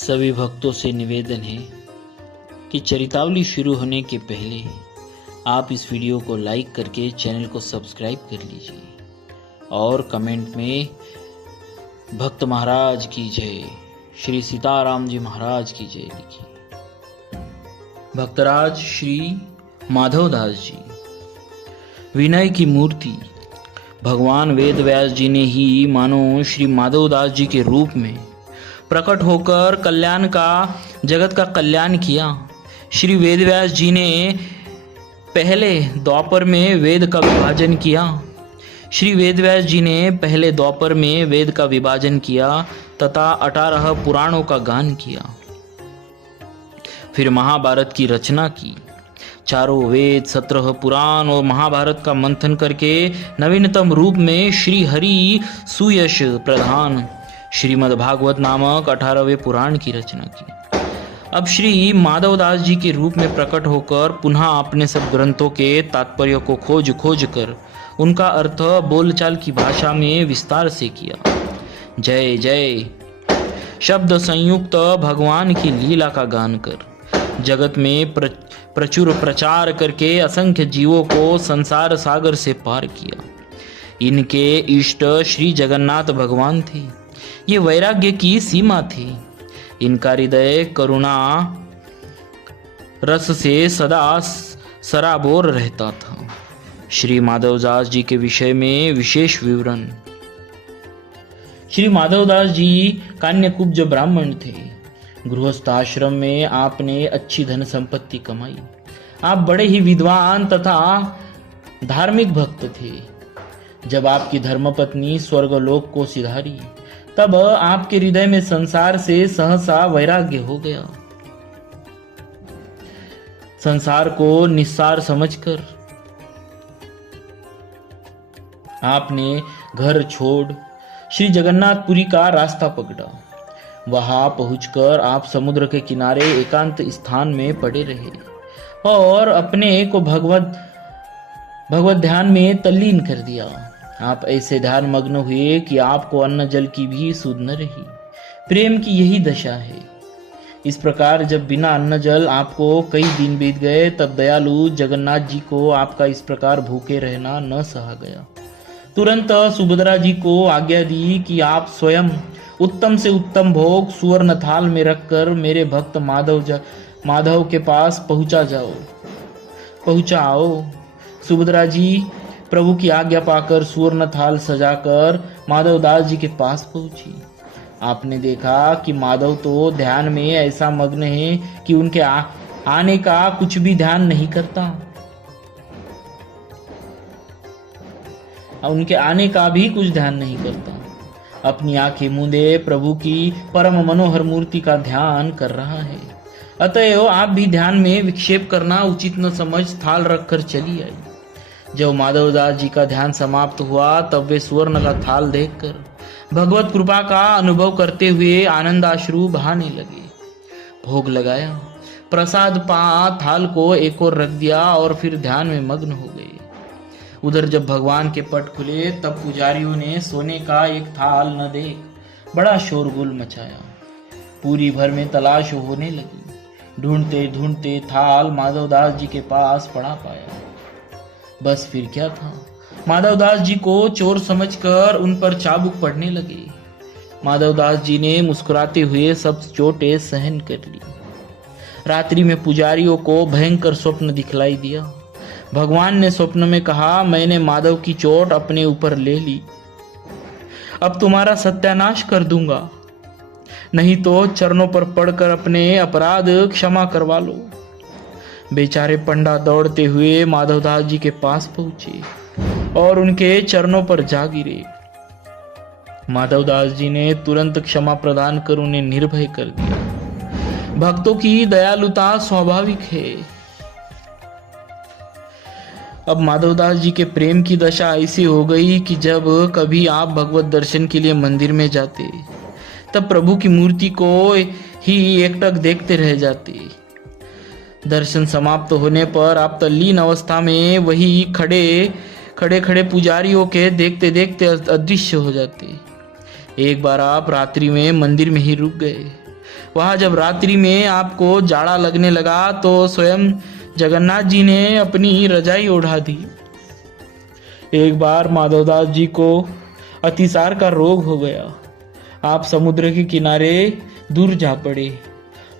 सभी भक्तों से निवेदन है कि चरितावली शुरू होने के पहले आप इस वीडियो को लाइक करके चैनल को सब्सक्राइब कर लीजिए और कमेंट में भक्त महाराज की जय, श्री सीताराम जी महाराज की जय लिखिए। भक्तराज श्री माधवदास जी, विनय की मूर्ति। भगवान वेद व्यास जी ने ही मानो श्री माधवदास जी के रूप में प्रकट होकर कल्याण का जगत का कल्याण किया। श्री वेद व्यास जी ने पहले द्वापर में वेद का विभाजन किया। श्री वेद व्यास जी ने पहले द्वापर में वेद का विभाजन किया तथा 18 पुराणों का गान किया। फिर महाभारत की रचना की। चारों वेद, 17 पुराण और महाभारत का मंथन करके नवीनतम रूप में श्री हरि सुयश प्रधान श्रीमद् भागवत नामक 18वें पुराण की रचना की। अब श्री माधवदास जी के रूप में प्रकट होकर पुनः अपने सब ग्रंथों के तात्पर्य को खोज कर उनका अर्थ बोलचाल की भाषा में विस्तार से किया। जय जय शब्द संयुक्त भगवान की लीला का गान कर जगत में प्रचुर प्रचार करके असंख्य जीवों को संसार सागर से पार किया। इनके इष्ट श्री जगन्नाथ भगवान थे। ये वैराग्य की सीमा थी। इनका हृदय करुणा रस से सदा सराबोर रहता था। श्री माधवदास जी के विषय में विशेष विवरण। श्री माधवदास जी कान्यकुब्ज ब्राह्मण थे। गृहस्थ आश्रम में आपने अच्छी धन संपत्ति कमाई। आप बड़े ही विद्वान तथा धार्मिक भक्त थे। जब आपकी धर्मपत्नी स्वर्गलोक को सिधारी तब आपके हृदय में संसार से सहसा वैराग्य हो गया। संसार को निस्सार समझकर आपने घर छोड़ श्री जगन्नाथपुरी का रास्ता पकड़ा। वहां पहुंचकर आप समुद्र के किनारे एकांत स्थान में पड़े रहे और अपने को भगवत ध्यान में तल्लीन कर दिया। आप ऐसे ध्यान मग्न हुए कि आपको अन्न जल की भी सुध न रही। प्रेम की यही दशा है। इस प्रकार जब बिना अन्न जल आपको कई दिन बीत गए तब दयालु जगन्नाथ जी को आपका इस प्रकार भूखे रहना न सहा गया। तुरंत सुभद्रा जी को आज्ञा दी कि आप स्वयं उत्तम से उत्तम भोग सुवर्ण थाल में रखकर मेरे भक्त माधव के पास पहुंचाओ। सुभद्रा जी प्रभु की आज्ञा पाकर सुवर्ण थाल सजाकर माधवदास जी के पास पहुंची। आपने देखा कि माधव तो ध्यान में ऐसा मग्न है कि उनके आने का कुछ भी ध्यान नहीं करता। उनके आने का भी कुछ ध्यान नहीं करता। अपनी आंखें मूंदे प्रभु की परम मनोहर मूर्ति का ध्यान कर रहा है। अतएव आप भी ध्यान में विक्षेप करना उचित न समझ थाल रखकर चली आई। जब माधवदास जी का ध्यान समाप्त हुआ तब वे सुवर्ण का थाल देखकर भगवत कृपा का अनुभव करते हुए आनंदाश्रु बहाने लगे। भोग लगाया, प्रसाद पा थाल को एक ओर रख दिया और फिर ध्यान में मग्न हो गए। उधर जब भगवान के पट खुले तब पुजारियों ने सोने का एक थाल न देख बड़ा शोरगुल मचाया। पूरी भर में तलाश होने लगी। ढूंढते ढूंढते थाल माधवदास जी के पास पड़ा पाया। बस फिर क्या था, माधवदास जी को चोर समझकर उन पर चाबुक पड़ने लगे। माधवदास जी ने मुस्कुराते हुए सब चोटें सहन कर ली। रात्रि में पुजारियों को भयंकर स्वप्न दिखलाई दिया। भगवान ने स्वप्न में कहा, मैंने माधव की चोट अपने ऊपर ले ली। अब तुम्हारा सत्यानाश कर दूंगा, नहीं तो चरणों पर पड़कर अपने अपराध क्षमा करवा लो। बेचारे पंडा दौड़ते हुए माधवदास जी के पास पहुंचे और उनके चरणों पर जा गिरे। माधवदास जी ने तुरंत क्षमा प्रदान कर उन्हें निर्भय कर दिया। भक्तों की दयालुता स्वाभाविक है। अब माधवदास जी के प्रेम की दशा ऐसी हो गई कि जब कभी आप भगवत दर्शन के लिए मंदिर में जाते तब प्रभु की मूर्ति को ही एकटक देखते रह जाते। दर्शन समाप्त होने पर आप तल्लीन अवस्था में वही खड़े पुजारियों के देखते देखते अदृश्य हो जाते। एक बार आप रात्रि में मंदिर में ही रुक गए। वहां जब रात्रि में आपको जाड़ा लगने लगा तो स्वयं जगन्नाथ जी ने अपनी रजाई ओढ़ा दी। एक बार माधवदास जी को अतिसार का रोग हो गया। आप समुद्र के किनारे दूर जा पड़े।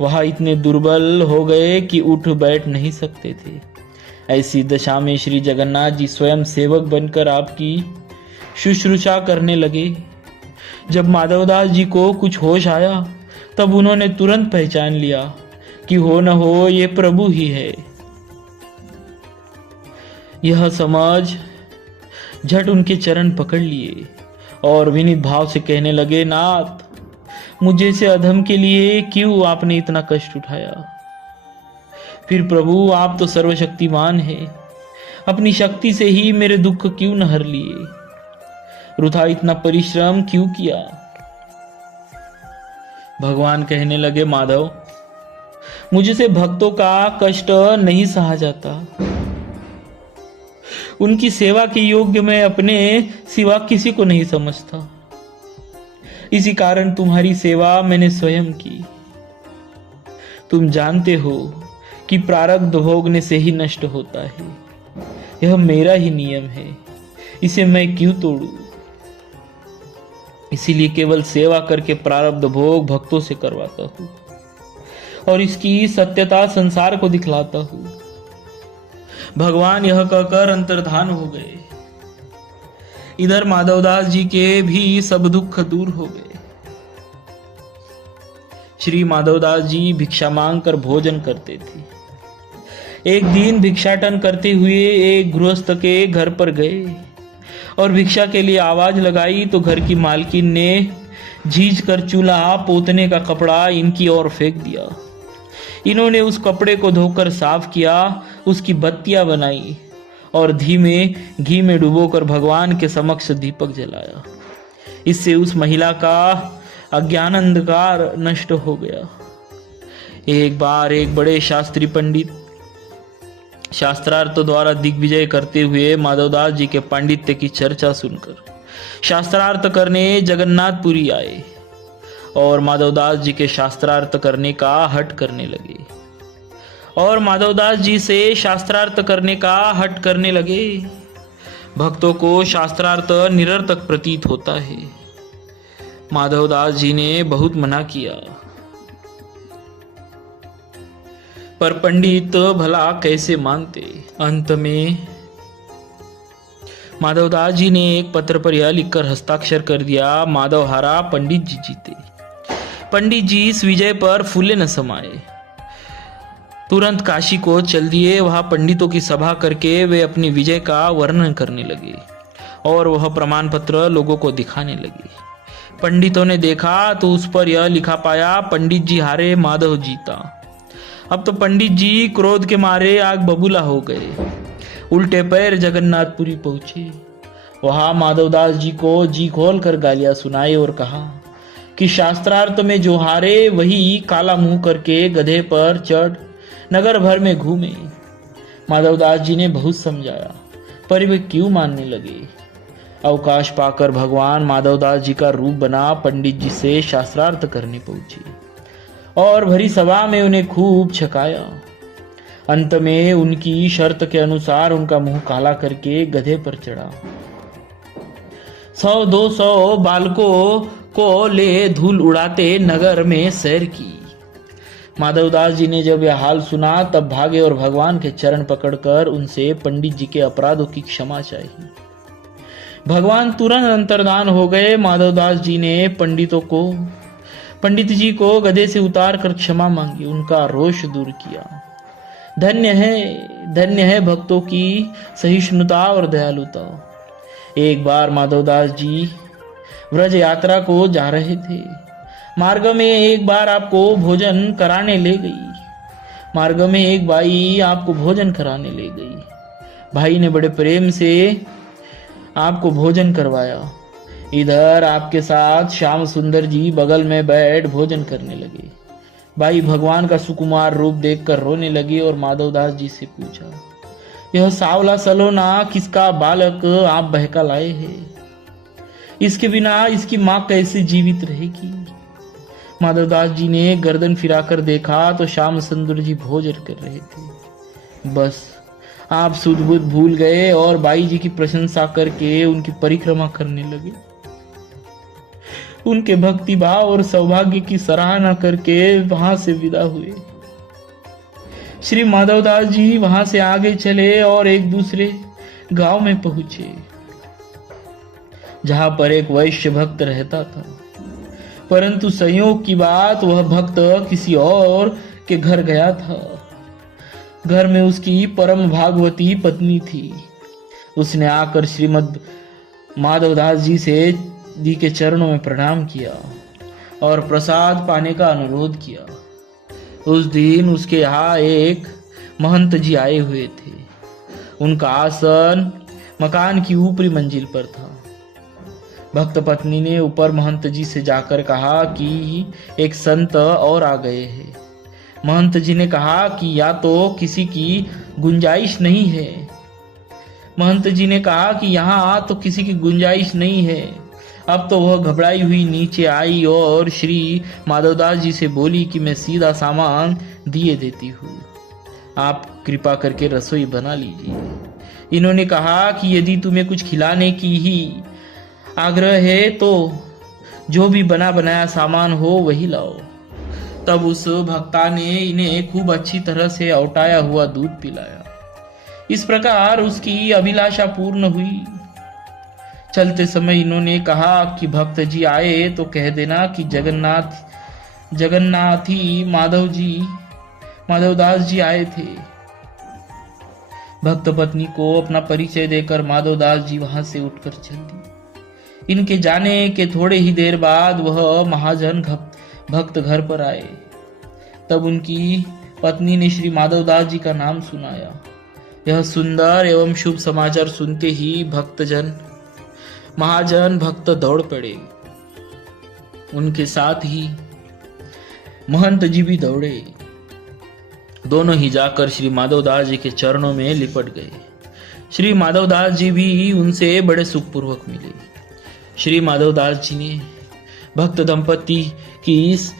वहां इतने दुर्बल हो गए कि उठ बैठ नहीं सकते थे। ऐसी दशा में श्री जगन्नाथ जी स्वयं सेवक बनकर आपकी शुश्रूषा करने लगे। जब माधवदास जी को कुछ होश आया तब उन्होंने तुरंत पहचान लिया कि हो न हो ये प्रभु ही है। यह समझ झट उनके चरण पकड़ लिए और विनीत भाव से कहने लगे, नाथ, मुझे से अधम के लिए क्यों आपने इतना कष्ट उठाया? फिर प्रभु, आप तो सर्वशक्तिमान हैं, अपनी शक्ति से ही मेरे दुख क्यों न हर लिए? वृथा इतना परिश्रम क्यों किया? भगवान कहने लगे, माधव, मुझसे भक्तों का कष्ट नहीं सहा जाता। उनकी सेवा के योग्य मैं अपने सिवा किसी को नहीं समझता। इसी कारण तुम्हारी सेवा मैंने स्वयं की। तुम जानते हो कि प्रारब्ध भोगने से ही नष्ट होता है। यह मेरा ही नियम है, इसे मैं क्यों तोड़ूं? इसीलिए केवल सेवा करके प्रारब्ध भोग भक्तों से करवाता हूं और इसकी सत्यता संसार को दिखलाता हूं। भगवान यह कहकर अंतर्धान हो गए। इधर माधवदास जी के भी सब दुख दूर हो गए। श्री माधवदास जी भिक्षा मांग कर भोजन करते थे। एक दिन भिक्षाटन करते हुए एक गृहस्थ के घर पर गए और भिक्षा के लिए आवाज लगाई तो घर की मालकिन ने झींझ कर चूल्हा पोतने का कपड़ा इनकी ओर फेंक दिया। इन्होंने उस कपड़े को धोकर साफ किया, उसकी बत्तियां बनाई और धीमे घी में डुबोकर भगवान के समक्ष दीपक जलाया। इससे उस महिला का अज्ञान अंधकार नष्ट हो गया। एक बार एक बड़े शास्त्री पंडित शास्त्रार्थ द्वारा दिग्विजय करते हुए माधवदास जी के पांडित्य की चर्चा सुनकर शास्त्रार्थ करने जगन्नाथपुरी आए और माधवदास जी के शास्त्रार्थ करने का हठ करने लगे भक्तों को शास्त्रार्थ निरर्थक प्रतीत होता है। माधवदास जी ने बहुत मना किया, पर पंडित भला कैसे मानते। अंत में माधवदास जी ने एक पत्र पर यह लिखकर हस्ताक्षर कर दिया, माधव हारा पंडित जी जीते। पंडित जी इस विजय पर फूले न समाये, तुरंत काशी को चल दिए। वहां पंडितों की सभा करके वे अपनी विजय का वर्णन करने लगे और वह प्रमाण पत्र लोगों को दिखाने लगे। पंडितों ने देखा तो उस पर यह लिखा पाया, पंडित जी हारे, माधव जीता। अब तो पंडित जी क्रोध के मारे आग बबूला हो गए। उल्टे पैर जगन्नाथपुरी पहुंचे। वहां माधवदास जी को जी खोल कर गालियां सुनाई और कहा कि शास्त्रार्थ में जो हारे वही काला मुंह करके गधे पर चढ़ नगर भर में घूमे। माधवदास जी ने बहुत समझाया, पर वे क्यों मानने लगे। अवकाश पाकर भगवान माधवदास जी का रूप बना पंडित जी से शास्त्रार्थ करने पहुंचे और भरी सभा में उन्हें खूब छकाया। अंत में उनकी शर्त के अनुसार उनका मुंह काला करके गधे पर चढ़ा। 100-200 बालकों को ले धूल उड़ाते नगर में सैर की। माधवदास जी ने जब यह हाल सुना तब भागे और भगवान के चरण पकड़कर उनसे पंडित जी के अपराधों की क्षमा चाहिए। भगवान तुरंत अंतर्धान हो गए। माधवदास जी ने पंडित जी को गधे से उतार कर क्षमा मांगी, उनका रोष दूर किया। धन्य है भक्तों की सहिष्णुता और दयालुता। एक बार माधवदास जी व्रज यात्रा को जा रहे थे। मार्ग में एक बार आपको भोजन कराने ले गई। भाई ने बड़े प्रेम से आपको भोजन करवाया। इधर आपके साथ श्याम सुंदर जी बगल में बैठ भोजन करने लगे। भाई भगवान का सुकुमार रूप देखकर रोने लगे और माधवदास जी से पूछा, यह सावला सलोना किसका बालक आप बहका लाए हैं? इसके बिना इसकी मां कैसे जीवित रहेगी? माधवदास जी ने गर्दन फिराकर देखा तो श्याम सुंदर जी भोजन कर रहे थे। बस आप सुध बुध भूल गए और बाई जी की प्रशंसा करके उनकी परिक्रमा करने लगे। उनके भक्ति भाव और सौभाग्य की सराहना करके वहां से विदा हुए। श्री माधवदास जी वहां से आगे चले और एक दूसरे गांव में पहुंचे, जहां पर एक वैश्य भक्त रहता था। परंतु संयोग की बात, वह भक्त किसी और के घर गया था। घर में उसकी परम भागवती पत्नी थी। उसने आकर श्रीमद माधवदास जी के चरणों में प्रणाम किया और प्रसाद पाने का अनुरोध किया। उस दिन उसके यहाँ एक महंत जी आए हुए थे। उनका आसन मकान की ऊपरी मंजिल पर था। भक्त पत्नी ने ऊपर महंत जी से जाकर कहा कि एक संत और आ गए हैं। महंत जी ने कहा कि या तो किसी की गुंजाइश नहीं है। महंत जी ने कहा कि यहाँ तो किसी की गुंजाइश नहीं है। अब तो वह घबराई हुई नीचे आई और श्री माधवदास जी से बोली कि मैं सीधा सामान दिए देती हूँ, आप कृपा करके रसोई बना लीजिए। इन्होंने कहा कि यदि तुम्हें कुछ खिलाने की ही आग्रह है तो जो भी बना बनाया सामान हो वही लाओ। तब उस भक्ता ने इन्हें खूब अच्छी तरह से औटाया हुआ दूध पिलाया। इस प्रकार उसकी अभिलाषा पूर्ण हुई। चलते समय इन्होंने कहा कि भक्त जी आए तो कह देना कि जगन्नाथी माधवदास जी आए थे। भक्त पत्नी को अपना परिचय देकर माधवदास जी वहां से उठकर चल दी। इनके जाने के थोड़े ही देर बाद वह महाजन भक्त घर पर आए। तब उनकी पत्नी ने श्री माधवदास जी का नाम सुनाया। यह सुंदर एवं शुभ समाचार सुनते ही महाजन भक्त दौड़ पड़े। उनके साथ ही महंत जी भी दौड़े। दोनों ही जाकर श्री माधवदास जी के चरणों में लिपट गए। श्री माधवदास जी भी उनसे बड़े सुखपूर्वक मिले। श्री माधवदास जी ने भक्त दंपति की इस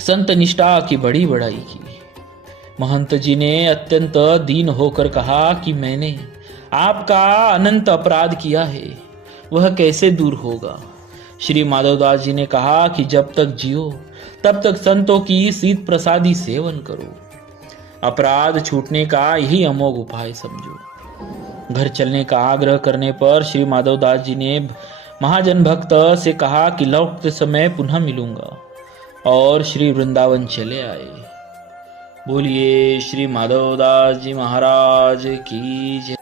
संत निष्ठा की बड़ी बड़ाई की। महंत जी ने अत्यंत दीन होकर कहा कि मैंने आपका अनंत अपराध किया है, वह कैसे दूर होगा। श्री माधवदास जी ने कहा कि जब तक जियो तब तक संतों की शीत प्रसादी सेवन करो। अपराध छूटने का यही अमोघ उपाय समझो। घर चलने का आग्रह करने पर श्री माधवदास जी ने महाजन भक्त से कहा कि लौटते समय पुनः मिलूंगा, और श्री वृंदावन चले आए। बोलिए श्री माधवदास जी महाराज की जय।